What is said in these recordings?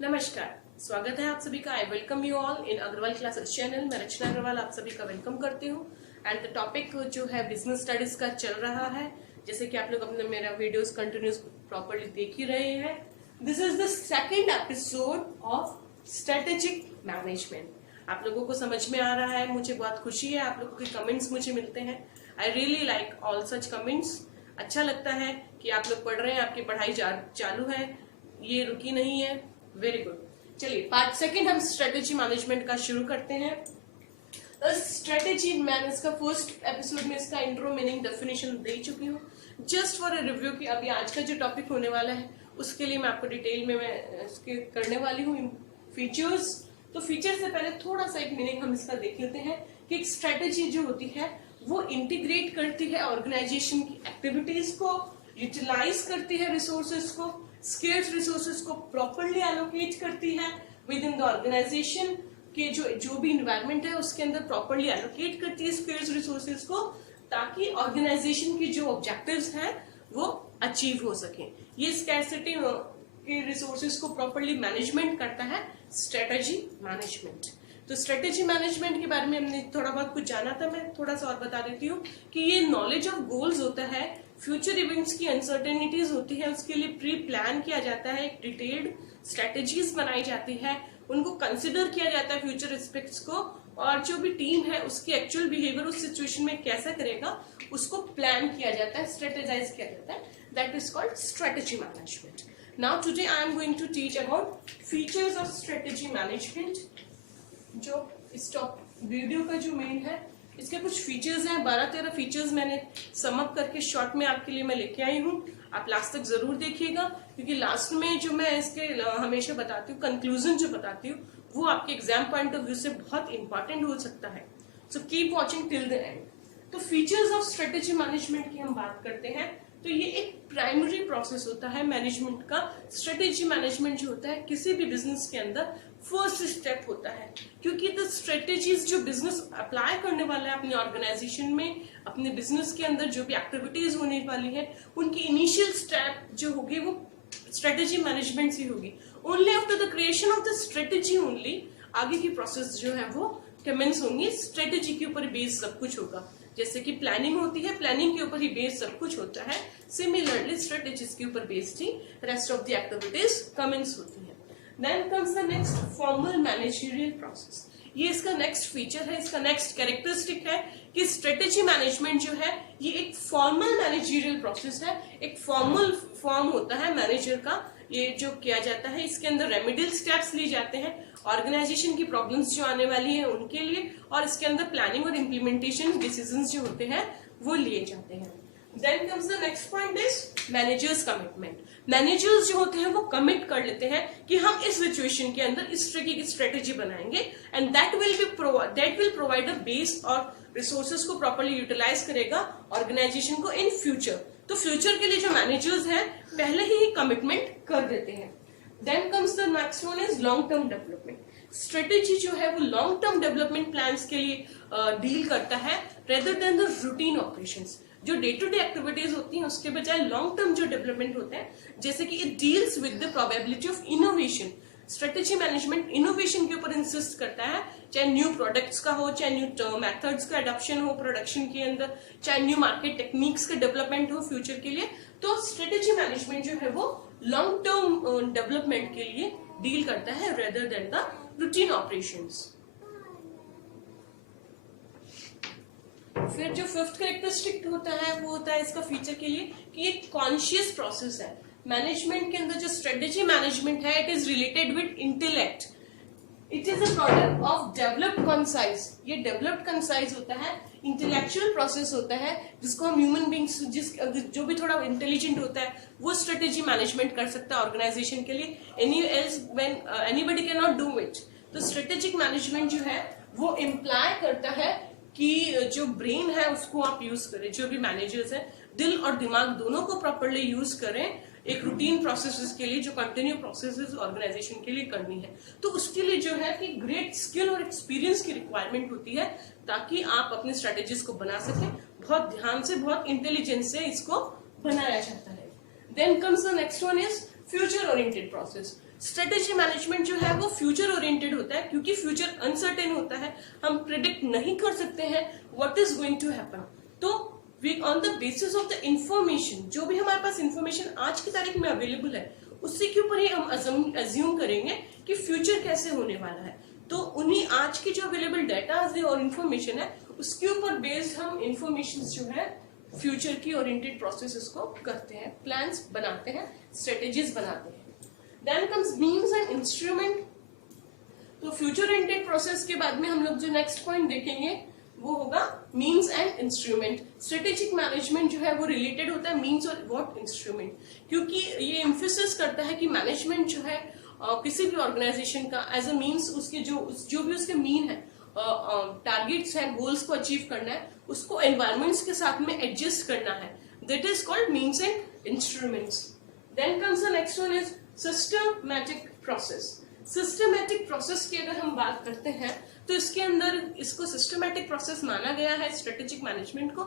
नमस्कार, स्वागत है आप सभी का। I welcome you all in Agarwal classes channel. मैं रचना अग्रवाल आप सभी का वेलकम करती हूँ। एंड द टॉपिक जो है बिजनेस स्टडीज का चल रहा है, जैसे कि आप लोग अपने मेरा वीडियोस कंटिन्यूस प्रॉपर्ली देख ही रहे हैं। This is the second episode of strategic management. आप लोगों को समझ में आ रहा है, मुझे बहुत खुशी है। आप लोगों के कमेंट्स मुझे मिलते हैं। I really like all such comments. अच्छा लगता है कि आप लोग पढ़ रहे हैं, आपकी पढ़ाई चालू है, ये रुकी नहीं है। Very good. चलिए पार्ट सेकंड हम स्ट्रेटेजी मैनेजमेंट का शुरू करते हैं। स्ट्रेटेजी मैंने इसका फर्स्ट एपिसोड में इसका इंट्रो मीनिंग डेफिनेशन दे चुकी हूँ। जस्ट फॉर अ रिव्यू कि अभी आज का जो टॉपिक होने वाला है उसके लिए मैं आपको डिटेल में मैं इसके करने वाली हूँ फीचर्स। तो फीचर से पहले थोड़ा सा एक मीनिंग हम इसका देख लेते हैं कि एक स्ट्रेटेजी जो होती है वो इंटीग्रेट करती है ऑर्गेनाइजेशन की एक्टिविटीज को, यूटिलाइज करती है रिसोर्सेज को, स्केर्स रिसोर्सेज को प्रॉपरली एलोकेट करती है विद इन द ऑर्गेनाइजेशन के जो भी इन्वायरमेंट है उसके अंदर प्रॉपरली एलोकेट करती है स्केर्स रिसोर्सेज को, ताकि ऑर्गेनाइजेशन की जो ऑब्जेक्टिव्स हैं वो अचीव हो सके। ये स्कैरसिटी के रिसोर्सेज को प्रॉपरली मैनेजमेंट करता है स्ट्रेटेजी मैनेजमेंट। तो स्ट्रेटेजी मैनेजमेंट के बारे में हमने थोड़ा बहुत कुछ जाना था, मैं थोड़ा सा और बता देती हूँ कि ये नॉलेज ऑफ गोल्स होता है, फ्यूचर इवेंट्स की अनसर्टेनिटीज होती है, उसके लिए प्री प्लान किया जाता है, एक डिटेल्ड स्ट्रेटेजीज बनाई जाती है, उनको कंसिडर किया जाता है फ्यूचर एस्पेक्ट्स को, और जो भी टीम है उसकी एक्चुअल बिहेवियर उस सिचुएशन में कैसा करेगा उसको प्लान किया जाता है, स्ट्रेटेजाइज किया जाता है। That is called strategy management. Now today I am going to teach about features of strategy management. जो इस टॉप वीडियो का जो मेन है इसके कुछ फीचर्स हैं, 12-13 फीचर्स मैंने समअप करके शॉर्ट में आपके लिए मैं लेके आई हूँ। आप लास्ट तक जरूर देखिएगा, क्योंकि लास्ट में जो मैं इसके हमेशा बताती हूँ, कंक्लूजन जो बताती हूँ वो आपके एग्जाम पॉइंट ऑफ व्यू से बहुत इंपॉर्टेंट हो सकता है। So keep watching till the end. तो फीचर्स ऑफ स्ट्रेटेजी मैनेजमेंट की हम बात करते हैं तो ये एक प्राइमरी प्रोसेस होता है मैनेजमेंट का। स्ट्रेटेजी मैनेजमेंट जो होता है किसी भी बिजनेस के अंदर फर्स्ट स्टेप होता है, क्योंकि द स्ट्रेटेजीज जो बिजनेस अप्लाई करने वाला है अपनी ऑर्गेनाइजेशन में, अपने बिजनेस के अंदर जो भी एक्टिविटीज होने वाली है उनकी इनिशियल स्टेप जो होगी वो स्ट्रेटेजी मैनेजमेंट से होगी। Only after the creation of the strategy only आगे की प्रोसेस जो है वो कमेंस होंगी। स्ट्रेटेजी के ऊपर बेस्ड सब कुछ होगा, जैसे कि प्लानिंग होती है, प्लानिंग के ऊपर ही बेस्ड सब कुछ होता है। सिमिलरली स्ट्रेटेजीज के ऊपर बेस्ड ही rest of the activities commence होती है। Then comes the next formal managerial process. ये इसका नेक्स्ट फीचर है, इसका नेक्स्ट कैरेक्टरिस्टिक है कि स्ट्रेटेजी मैनेजमेंट जो है ये एक फॉर्मल मैनेजरियल प्रोसेस है, एक फॉर्मल फॉर्म होता है मैनेजर का। ये जो किया जाता है इसके अंदर रेमेडियल स्टेप्स लिए जाते हैं ऑर्गेनाइजेशन की प्रॉब्लम्स जो आने वाली है उनके लिए, और इसके अंदर प्लानिंग और इम्प्लीमेंटेशन डिसीजंस जो होते हैं वो लिए जाते हैं। Then comes the next point is managers commitment. Managers जो होते हैं वो कमिट कर लेते हैं कि हम इस सिचुएशन के अंदर इस तरीके की स्ट्रेटेजी बनाएंगे, and that will provide a base और रिसोर्सेज को प्रॉपर्ली यूटिलाइज करेगा ऑर्गेनाइजेशन को इन फ्यूचर। तो फ्यूचर के लिए जो मैनेजर्स हैं पहले ही कमिटमेंट कर देते हैं। Then comes the next one is long term development. Strategy जो है वो लॉन्ग टर्म डेवलपमेंट प्लान्स के लिए डील करता है rather than the routine operations. जो डे टू डे एक्टिविटीज होती हैं उसके बजाय लॉन्ग टर्म जो डेवलपमेंट होते हैं, जैसे कि it deals with the probability of innovation. Strategy management innovation के ऊपर इंसिस्ट करता है, चाहे न्यू प्रोडक्ट्स का हो, चाहे न्यू मेथड्स का एडॉप्शन हो प्रोडक्शन के अंदर, चाहे न्यू मार्केट टेक्निक्स का डेवलपमेंट हो फ्यूचर के लिए। तो स्ट्रेटेजी मैनेजमेंट जो है वो लॉन्ग टर्म डेवलपमेंट के लिए डील करता है rather than the routine operations. फिर जो फिफ्थ कैरेक्टरिस्टिक होता है वो होता है इसका फीचर के लिए कि ये कॉन्शियस प्रोसेस है। मैनेजमेंट के अंदर जो स्ट्रेटेजी मैनेजमेंट है it is related with intellect. It is a product of developed concise. ये डेवलप्ड कंसाइज होता है, इंटेलेक्चुअल प्रोसेस होता है, जिसको हम ह्यूमन बींग्स जो भी थोड़ा इंटेलिजेंट होता है वो स्ट्रेटेजी मैनेजमेंट कर सकता है ऑर्गेनाइजेशन के लिए। Anybody can not do it. तो स्ट्रेटेजिक मैनेजमेंट जो है वो इम्प्लाई करता है कि जो ब्रेन है उसको आप यूज करें, जो भी मैनेजर्स हैं दिल और दिमाग दोनों को प्रॉपरली यूज करें एक रूटीन प्रोसेसेस के लिए, जो कंटिन्यू प्रोसेसेस ऑर्गेनाइजेशन के लिए करनी है। तो उसके लिए जो है कि ग्रेट स्किल और एक्सपीरियंस की रिक्वायरमेंट होती है, ताकि आप अपने स्ट्रेटेजीज को बना सकें। बहुत ध्यान से, बहुत इंटेलिजेंस से इसको बनाया जाता है। Then comes the next one is future oriented process. Strategy management जो है वो फ्यूचर ओरिएंटेड होता है, क्योंकि फ्यूचर अनसर्टेन होता है, हम प्रिडिक्ट नहीं कर सकते हैं what is going to happen. तो we on the basis of the information, जो भी हमारे पास इंफॉर्मेशन आज की तारीख में अवेलेबल है, उसी के ऊपर ही हम अज्यूम करेंगे कि फ्यूचर कैसे होने वाला है। तो उन्हीं आज की जो अवेलेबल डाटा है और इन्फॉर्मेशन है, उसके ऊपर बेस्ड हम इंफॉर्मेशन जो है फ्यूचर की ओरिएंटेड प्रोसेसेस को करते हैं, प्लान्स बनाते हैं, स्ट्रेटेजीज बनाते हैं। Then comes means and instrument. तो फ्यूचर ओरिएंटेड प्रोसेस के बाद में हम लोग जो नेक्स्ट पॉइंट देखेंगे वो होगा means and instrument. Strategic management जो है वो रिलेटेड होता है मीन्स और व्हाट इंस्ट्रूमेंट, क्योंकि ये एम्फेसिस करता है कि मैनेजमेंट जो है किसी भी ऑर्गेनाइजेशन का एज अ मीन्स, उसके जो भी उसके मीन है, टारगेट्स है, गोल्स को अचीव करना है, उसको एनवायरमेंट्स के साथ में एडजस्ट करना है, that is called means and instruments. Then comes the next one is systematic process. Systematic process की अगर हम बात करते हैं तो इसके अंदर इसको सिस्टमैटिक प्रोसेस माना गया है स्ट्रेटेजिक मैनेजमेंट को,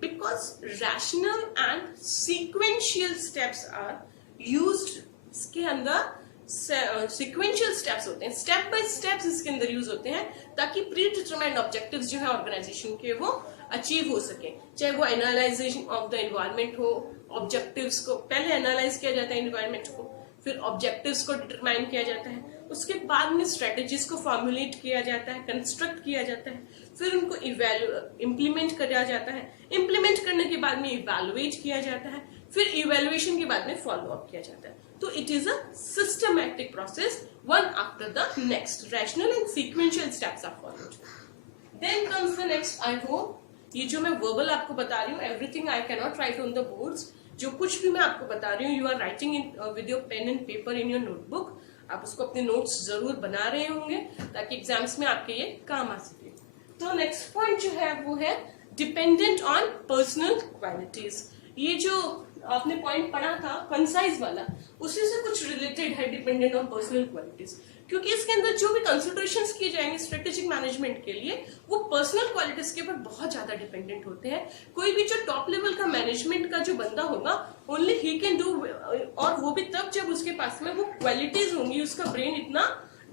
because rational and sequential steps are used. इसके अंदर सीक्वेंशियल स्टेप्स होते हैं, स्टेप बाय स्टेप्स इसके अंदर यूज होते हैं, ताकि प्री डिटरमाइंड ऑब्जेक्टिव्स जो है ऑर्गेनाइजेशन के वो अचीव हो सके। चाहे वो एनालाइजेशन ऑफ द एनवायरनमेंट हो, ऑब्जेक्टिव्स को पहले एनालाइज किया जाता है एनवायरनमेंट को, फिर ऑब्जेक्टिव्स को डिटरमाइन किया जाता है, उसके बाद में स्ट्रेटेजीज को फॉर्मुलेट किया जाता है, कंस्ट्रक्ट किया जाता है, फिर उनको इम्प्लीमेंट किया जाता है, इम्प्लीमेंट करने के बाद में इवेलुएट किया जाता है, फिर इवेलुएशन के बाद में फॉलो अप किया जाता है। तो it is a systematic process, one after the next, rational and sequential steps are followed. Then comes the next, I hope ये जो मैं वर्बल आपको बता रही हूँ, everything I can not write on the boards, जो कुछ भी मैं आपको बता रही हूँ you are writing in with your pen and paper in your notebook. आप उसको अपने नोट्स जरूर बना रहे होंगे ताकि एग्जाम्स में आपके ये काम आ सके। तो नेक्स्ट पॉइंट जो है वो है डिपेंडेंट ऑन पर्सनल क्वालिटीज। ये जो आपने पॉइंट पढ़ा था कंसाइज वाला, उसी से कुछ रिलेटेड है डिपेंडेंट ऑन पर्सनल क्वालिटीज, क्योंकि इसके अंदर जो भी कंसिडरेशंस किए जाएंगे स्ट्रेटेजिक मैनेजमेंट के लिए वो पर्सनल क्वालिटीज के ऊपर बहुत ज्यादा डिपेंडेंट होते हैं। कोई भी जो टॉप लेवल का मैनेजमेंट का जो बंदा होगा ओनली ही कैन डू, और वो भी तब जब उसके पास में वो क्वालिटीज होंगी, उसका ब्रेन इतना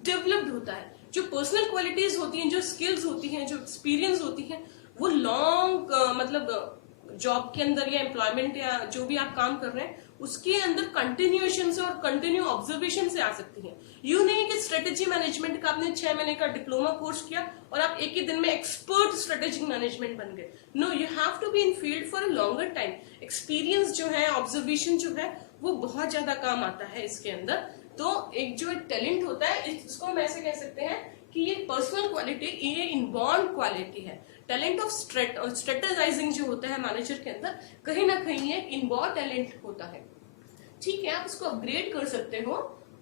डेवलप्ड होता है। जो पर्सनल क्वालिटीज होती हैं, जो स्किल्स होती हैं, जो एक्सपीरियंस होती है, वो लॉन्ग मतलब जॉब के अंदर या एम्प्लॉयमेंट या जो भी आप काम कर रहे हैं उसके अंदर कंटिन्यूएशन से और कंटिन्यू ऑब्जर्वेशन से आ सकती है। यू नहीं कि स्ट्रेटेजी मैनेजमेंट का आपने 6 महीने का डिप्लोमा कोर्स किया और आप एक ही दिन में एक्सपर्ट स्ट्रेटेजिक मैनेजमेंट बन गए। No, you have to be in field for a longer time. Experience जो है, ऑब्जर्वेशन जो है, वो बहुत ज्यादा काम आता है इसके अंदर। तो एक जो टैलेंट होता है, इसको हम ऐसे कह सकते हैं कि ये पर्सनल क्वालिटी, ये इनबॉर्न क्वालिटी है। टैलेंट ऑफ स्ट्रेटेजाइजिंग जो होता है मैनेजर के अंदर, कहीं ना कहीं ये इनबॉर्न टैलेंट होता है। ठीक है, आप इसको अपग्रेड कर सकते हो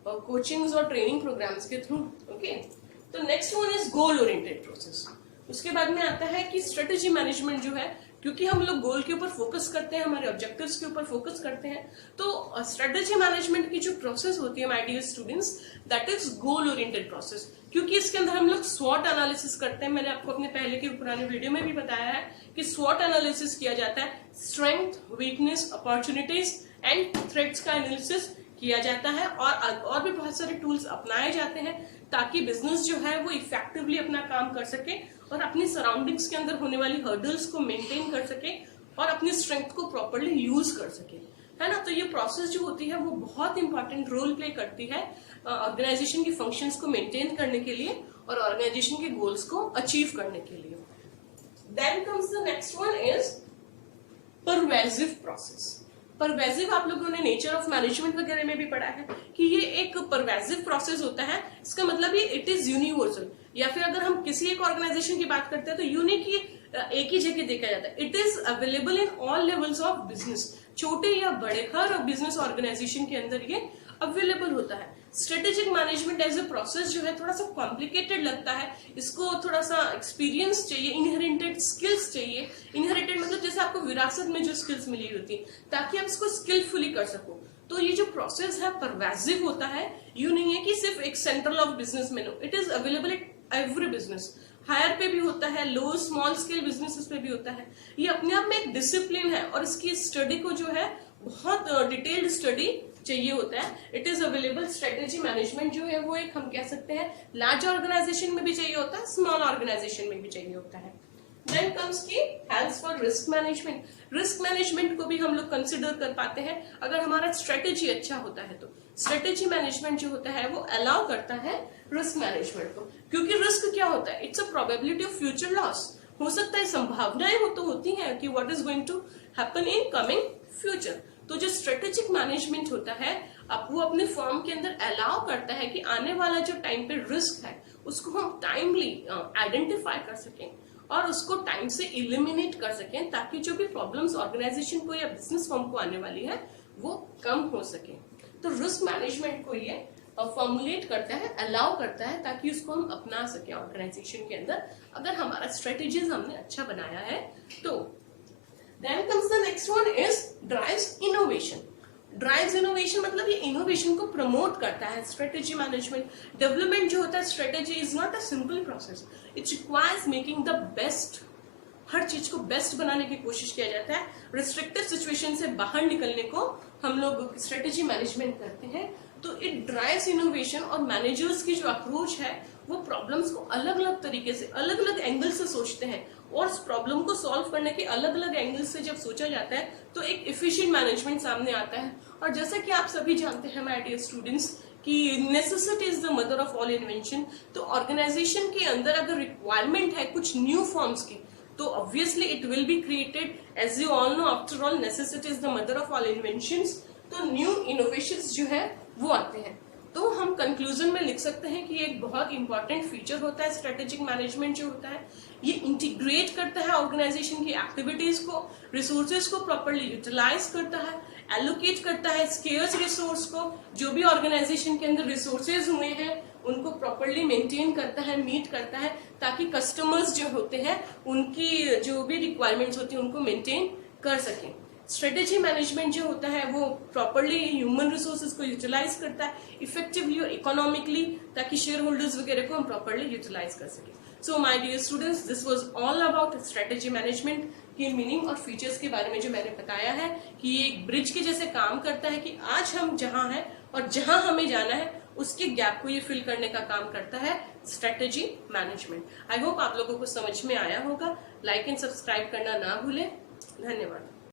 कोचिंग्स और ट्रेनिंग प्रोग्राम्स के थ्रू। ओके, तो next one is goal oriented process. उसके बाद में आता है कि स्ट्रेटेजी मैनेजमेंट जो है, क्योंकि हम लोग गोल के ऊपर फोकस करते हैं, हमारे ऑब्जेक्टिव्स के ऊपर फोकस करते हैं, तो स्ट्रेटेजी मैनेजमेंट की जो प्रोसेस होती है my dear students, that is goal oriented process. क्योंकि इसके अंदर हम लोग स्वॉट एनालिसिस करते हैं। मैंने आपको अपने पहले के पुराने वीडियो में भी बताया है कि स्वॉट एनालिसिस किया जाता है, strength, weakness, opportunities and threats का एनालिसिस किया जाता है, और भी बहुत सारे टूल्स अपनाए जाते हैं ताकि बिजनेस जो है वो इफेक्टिवली अपना काम कर सके और अपनी सराउंडिंग्स के अंदर होने वाली हर्डल्स को मेंटेन कर सके और अपनी स्ट्रेंथ को प्रॉपर्ली यूज कर सके, है ना। तो ये प्रोसेस जो होती है वो बहुत इंपॉर्टेंट रोल प्ले करती है ऑर्गेनाइजेशन की फंक्शंस को मेंटेन करने के लिए और ऑर्गेनाइजेशन के गोल्स को अचीव करने के लिए। Then comes the next one is pervasive process. Pervasive आप लोगों ने नेचर ऑफ मैनेजमेंट वगैरह में भी पढ़ा है कि ये एक परवेसिव प्रोसेस होता है। इसका मतलब ये इट इज यूनिवर्सल, या फिर अगर हम किसी एक ऑर्गेनाइजेशन की बात करते हैं तो यूनिक ही एक ही जगह देखा जाता है। It is available in all levels of business, छोटे या बड़े हर बिजनेस ऑर्गेनाइजेशन के अंदर ये अवेलेबल होता है। Strategic management as a process जो है थोड़ा सा कॉम्प्लिकेटेड लगता है, इसको थोड़ा सा एक्सपीरियंस चाहिए, इनहेरिटेड स्किल्स चाहिए। इनहेरिटेड मतलब जैसे आपको विरासत में जो स्किल्स मिली होती है ताकि आप इसको स्किलफुली कर सको। तो ये जो प्रोसेस है परवेसिव होता है, यू नहीं है कि सिर्फ एक सेंट्रल ऑफ बिजनेस में, it is available in every business. Higher पे भी होता है, लो स्मॉल स्केल बिजनेसेस पे भी होता है। ये अपने आप में एक डिसिप्लिन है और इसकी स्टडी को जो है बहुत डिटेल्ड स्टडी चाहिए होता है। It is available. Strategy management जो है वो एक हम कह सकते हैं लार्ज ऑर्गेनाइजेशन में भी चाहिए होता है, स्मॉल ऑर्गेनाइजेशन में भी चाहिए होता है। देन कम्स की helps for risk management. Risk management को भी हम लोग कंसिडर कर पाते हैं अगर हमारा स्ट्रेटेजी अच्छा होता है तो। स्ट्रेटेजी मैनेजमेंट जो होता है वो अलाउ करता है रिस्क मैनेजमेंट को, क्योंकि रिस्क क्या होता है, it's a probability of future loss. हो सकता है संभावनाएं हो तो होती हैं कि what is going to happen in coming future. तो जो स्ट्रेटेजिक मैनेजमेंट होता है अब वो अपने फर्म के अंदर अलाउ करता है कि आने वाला जो टाइम पे रिस्क है उसको हम टाइमली आइडेंटिफाई कर सकें और उसको टाइम से इलिमिनेट कर सकें, ताकि जो भी प्रॉब्लम्स ऑर्गेनाइजेशन को या बिजनेस फर्म को आने वाली है वो कम हो सके। तो रिस्क मैनेजमेंट को ये फॉर्मुलेट करता है, अलाउ करता है, ताकि उसको हम अपना सके ऑर्गेनाइजेशन के अंदर अगर हमारा स्ट्रेटेजीज हमने अच्छा बनाया है तो। Then comes the next one is drives innovation. Drives innovation मतलब ये इनोवेशन को प्रमोट करता है। स्ट्रेटेजी मैनेजमेंट डेवलपमेंट जो होता है, strategy is not a simple process, it requires making the best. हर चीज को बेस्ट बनाने की कोशिश किया जाता है। रिस्ट्रिक्टेड सिचुएशन से बाहर निकलने को हम लोग स्ट्रेटेजी मैनेजमेंट करते हैं। तो इट ड्राइव्स इनोवेशन और मैनेजर्स की जो अप्रोच है वो प्रॉब्लम्स को अलग अलग तरीके से अलग अलग एंगल से सोचते हैं और उस प्रॉब्लम को सॉल्व करने के अलग अलग एंगल से जब सोचा जाता है तो एक एफिशिएंट मैनेजमेंट सामने आता है। और जैसा कि आप सभी जानते हैं माय डियर स्टूडेंट्स कि necessity is the mother of all invention. तो ऑर्गेनाइजेशन के अंदर अगर रिक्वायरमेंट है कुछ न्यू फॉर्म्स की तो obviously it will be created. As you all know after all necessity is the mother of all inventions. तो न्यू इनोवेशंस जो है वो आते हैं। तो हम कंक्लूजन में लिख सकते हैं कि एक बहुत इंपॉर्टेंट फीचर होता है स्ट्रेटेजिक मैनेजमेंट जो होता है, ये इंटीग्रेट करता है ऑर्गेनाइजेशन की एक्टिविटीज को, रिसोर्सेज को प्रॉपर्ली यूटिलाइज करता है, एलोकेट करता है स्केर्स रिसोर्स को, जो भी ऑर्गेनाइजेशन के अंदर रिसोर्सेज हुए हैं उनको प्रॉपर्ली मेंटेन करता है, मीट करता है, ताकि कस्टमर्स जो होते हैं उनकी जो भी रिक्वायरमेंट्स होती है उनको मेंटेन कर सकें। स्ट्रेटेजी मैनेजमेंट जो होता है वो प्रॉपर्ली ह्यूमन रिसोर्सेज को यूटिलाइज करता है इफेक्टिवली और इकोनॉमिकली, ताकि शेयर होल्डर्स वगैरह को हम प्रॉपर्ली यूटिलाइज कर सकें। So my dear students, this was all about strategy management की मीनिंग और फीचर्स के बारे में जो मैंने बताया है कि ये एक ब्रिज के जैसे काम करता है कि आज हम जहां हैं और जहां हमें जाना है उसके गैप को ये फिल करने का काम करता है स्ट्रेटेजी मैनेजमेंट। आई होप आप लोगों को समझ में आया होगा। लाइक एंड सब्सक्राइब करना ना भूलें। धन्यवाद।